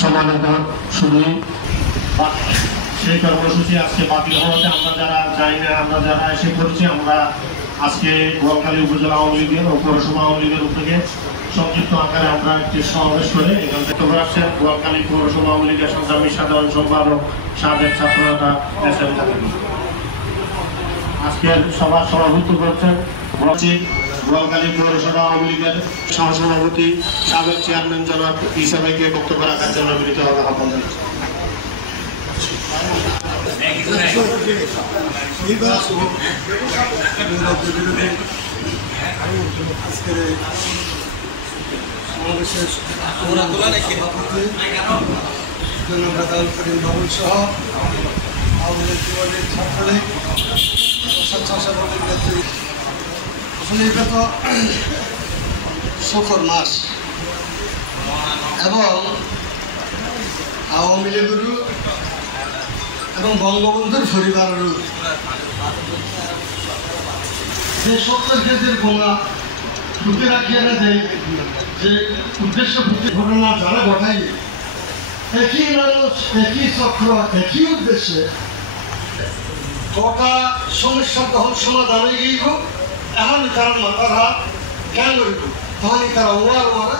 সম্মানিত শুধু সেই কর্মসূচি আজকে বাতিল হওয়াতে আমরা যারা যাই না, আমরা যারা এসে করছি, আমরা আজকে বোয়ালখালী উপজেলা আওয়ামী লীগের ও পৌরসভা আওয়ামী লীগের উদ্যোগে সংক্ষিপ্ত আকারে আমরা একটি সমাবেশ করে এখান থেকে আসছেন বোয়ালখালী পৌরসভা আওয়ামী লীগের সংগ্রামী সাধারণ সম্পাদক সাবেক ছাত্রনেতা এসএম জাকির। আজকের সভার সভাপতিত্ব করছেন বোয়ালখালী পৌরসভা আওয়ামী লীগের সহসভাপতি সাবেক চেয়ারম্যান জনাব ইসাবাইকে বক্তব্য রাখার জন্য বিনীতভাবে আহ্বান জানাচ্ছি। আজকের সমাবেশের ভবন সহ আওয়ামী লীগ যুবলীগ ছাত্রলীগ স্বেচ্ছাসেবক নেত্রী। আসলে এটা তো শোকর মাস এবং আওয়ামী লীগেরও এবং বঙ্গবন্ধুর পরিবারেরও যে 70 কেজির বোমা ঢুকে রাখিয়ে না যায় যে উদ্দেশ্য ঘটনা যারা ঘটাই একই মানুষ একই চক্র একই উদ্দেশ্যে গোটা সমস্যা তখন সমাধান হয়ে গিয়ে এমন কারণ মাথার হাত জ্ঞান করিব তখনই তারা ওয়ার ওয়ারা